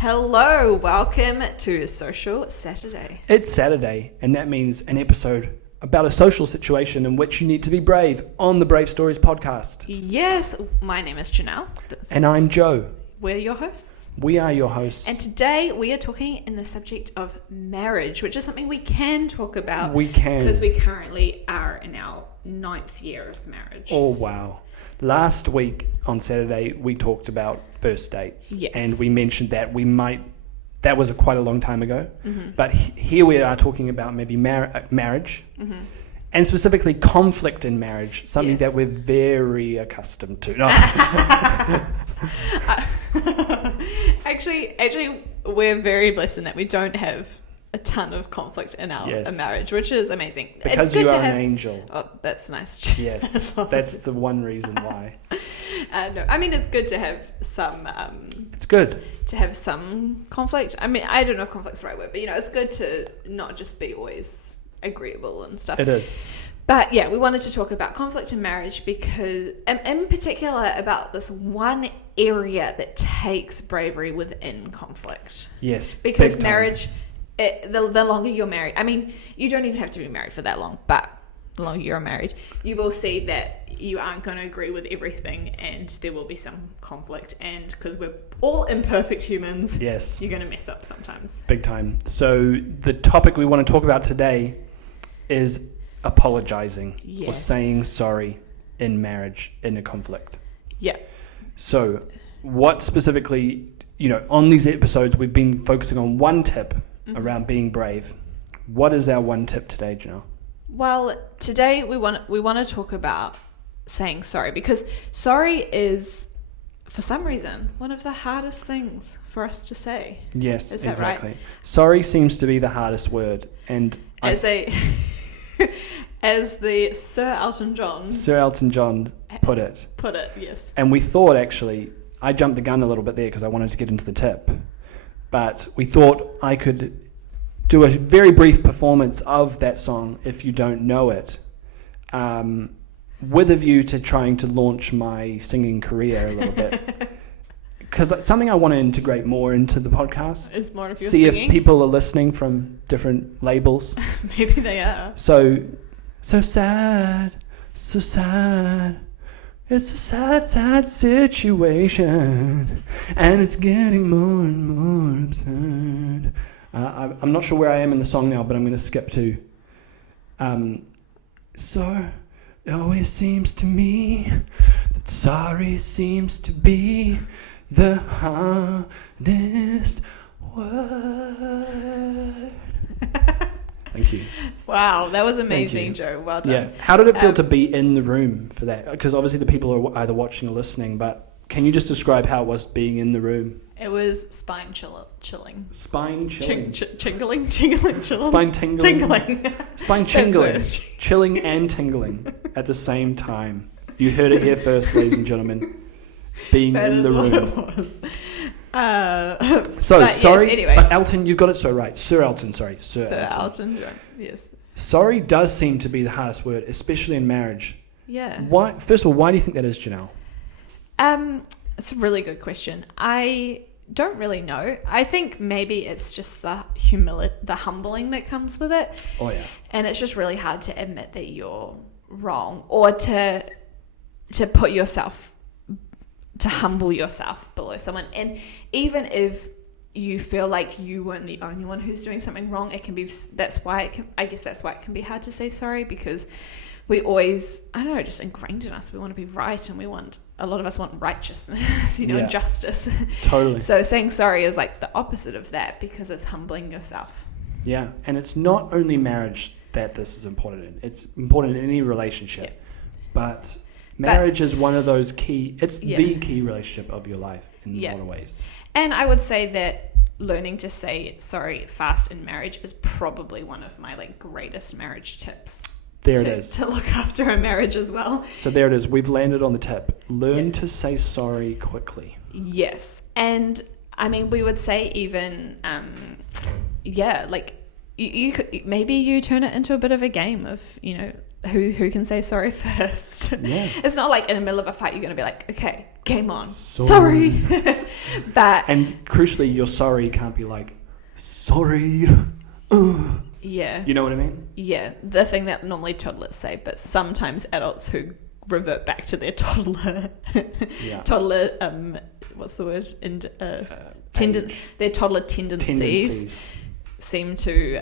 Hello, welcome to Social Saturday. It's Saturday, and that means an episode about a social situation in which you need to be brave on the Brave Stories podcast. Yes, my name is Janelle. And I'm Joe. We're your hosts. We are your hosts. And today we are talking in the subject of marriage, which is something we can talk about. We can. Because we currently are in our 9th year of marriage. Oh, wow. Last week on Saturday, we talked about first dates. Yes. And we mentioned that that was quite a long time ago. Mm-hmm. But here we are talking about maybe marriage. Mm-hmm. And specifically conflict in marriage, something that we're very accustomed to. No. Actually, we're very blessed in that we don't have a ton of conflict in our marriage, which is amazing. Because you are an angel. Oh, that's nice. Yes, that's the one reason why. No, I mean, it's good to have some... it's good. To have some conflict. I mean, I don't know if conflict's the right word, but, it's good to not just be always agreeable and stuff. It is. But, yeah, we wanted to talk about conflict in marriage because, in particular, about this one area that takes bravery within conflict. Yes, because marriage... the longer you're married, I mean, you don't even have to be married for that long, but the longer you're married, you will see that you aren't going to agree with everything and there will be some conflict. And because we're all imperfect humans, yes, you're going to mess up sometimes. Big time. So the topic we want to talk about today is apologizing or saying sorry in marriage, in a conflict. Yeah. So what specifically, on these episodes, we've been focusing on one tip around being brave. What is our one tip today, Janelle? Well, today we want to talk about saying sorry, because sorry is, for some reason, one of the hardest things for us to say. Yes, is that exactly. Right? Sorry seems to be the hardest word, and as the Sir Elton John put it. Yes. And we thought, actually, I jumped the gun a little bit there because I wanted to get into the tip. But we thought I could do a very brief performance of that song, if you don't know it, with a view to trying to launch my singing career a little bit. Because it's something I want to integrate more into the podcast. It's more of your singing. See if people are listening from different labels. Maybe they are. So sad, so sad. It's a sad, sad situation, and it's getting more and more absurd. I'm not sure where I am in the song now, but I'm going to skip to. So, it always seems to me that sorry seems to be the hardest word. Thank you. Wow, that was amazing, Joe. Well done. Yeah. How did it feel to be in the room for that? Because obviously the people are either watching or listening, but can you just describe how it was being in the room? It was spine chilling. Spine chilling. Chingling. Spine tingling. Tingling. Spine tingling. Chilling and tingling at the same time. You heard it here first, ladies and gentlemen. Being that in the room. Sorry. Yes, anyway. But Elton, you've got it so right. Sir Elton, yes. Sorry does seem to be the hardest word, especially in marriage. Yeah. Why? First of all, why do you think that is, Janelle? It's a really good question. I don't really know. I think maybe it's just the humbling that comes with it. Oh yeah. And it's just really hard to admit that you're wrong, or to put yourself, to humble yourself below someone. And even if you feel like you weren't the only one who's doing something wrong, that's why it can be hard to say sorry, because we always, just ingrained in us, we want to be right, and a lot of us want righteousness, justice. Totally. So saying sorry is like the opposite of that, because it's humbling yourself. Yeah, and it's not only marriage that this is important in. It's important in any relationship. Yeah. But marriage is one of those the key relationship of your life in a lot of ways. And I would say that learning to say sorry fast in marriage is probably one of my greatest marriage tips. There it is. To look after a marriage as well. So there it is. We've landed on the tip. Learn to say sorry quickly. Yes. And I mean, we would say even, you could, maybe you turn it into a bit of a game of, who can say sorry first. Yeah. It's not like in the middle of a fight you're going to be like, okay, game on. Sorry. But And crucially, your sorry can't be like, sorry. yeah. You know what I mean? Yeah, the thing that normally toddlers say, but sometimes adults who revert back to their toddler, Yeah. what's the word? Age. Their toddler tendencies seem to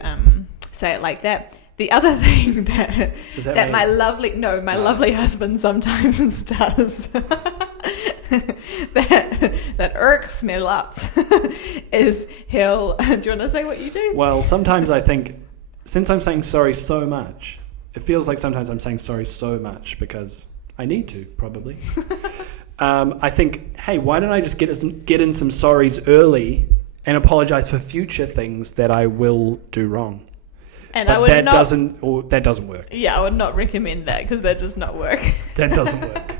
say it like that. The other thing that my lovely husband sometimes does that irks me lots is he'll. Do you want to say what you do? Well, sometimes I think, since I'm saying sorry so much, it feels like sometimes I'm saying sorry so much because I need to, probably. I think, hey, why don't I just get in some sorries early and apologize for future things that I will do wrong? And but that doesn't work. Yeah, I would not recommend that because that does not work. That doesn't work.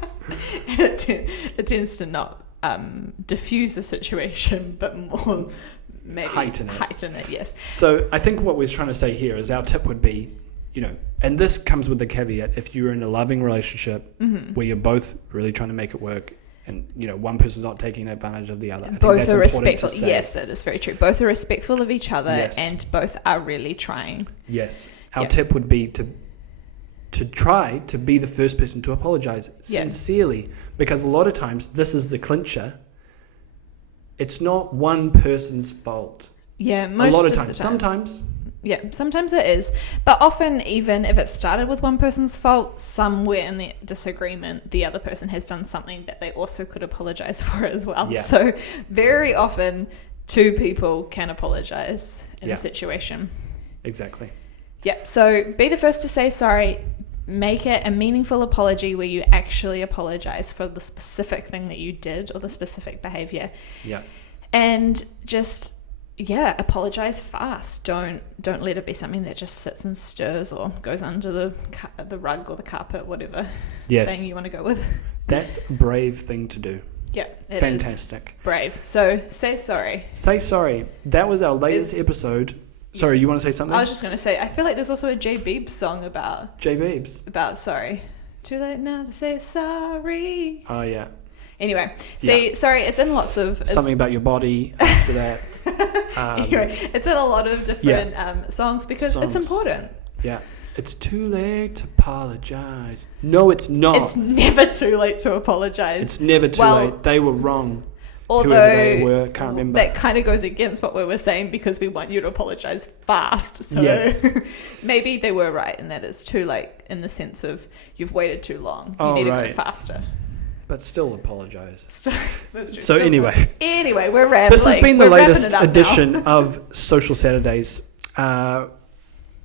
It tends to not diffuse the situation, but more maybe heighten it. Yes. So I think what we're trying to say here is our tip would be, and this comes with the caveat: if you're in a loving relationship where you're both really trying to make it work, and one person's not taking advantage of the other, I think both that's are important respectful. to say. Yes, that is very true. Both are respectful of each other, Yes. and both are really trying. Yes, our tip would be to try to be the first person to apologize sincerely, because a lot of times this is the clincher. It's not one person's fault. Yeah, most a lot of the times. Sometimes. Yeah, sometimes it is. But often, even if it started with one person's fault, somewhere in the disagreement, the other person has done something that they also could apologize for as well. Yeah. So very often, two people can apologize in a situation. Exactly. Yeah, so be the first to say sorry. Make it a meaningful apology where you actually apologize for the specific thing that you did or the specific behavior. Yeah. And just... apologize fast. Don't let it be something that just sits and stirs or goes under the rug or the carpet, whatever saying you want to go with. That's a brave thing to do. Yeah, it Fantastic. is brave. So say sorry. Say sorry. That was our latest episode. Sorry, you want to say something? I was just going to say, I feel like there's also a J Beebs song about sorry. Too late now to say sorry. Oh, yeah. Anyway, sorry, it's in lots of... Something about your body after that. Anyway, it's in a lot of different songs because it's important. Yeah. It's too late to apologize. No, it's not. It's never too late to apologize. It's never too late. They were wrong. Although whoever they were, can't remember. That kind of goes against what we were saying because we want you to apologize fast. So maybe they were right, and that it's too late in the sense of you've waited too long. You need to go faster. But still apologize. That's true. So anyway, we're rambling. This has been the latest edition of Social Saturdays.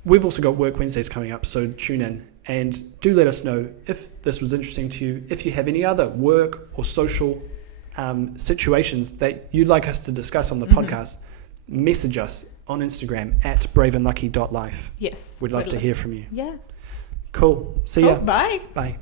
We've also got Work Wednesdays coming up, so tune in and do let us know if this was interesting to you. If you have any other work or social situations that you'd like us to discuss on the podcast, message us on Instagram at braveandlucky.life. Yes. We'd love to hear from you. Yeah. Cool. See ya. Bye. Bye.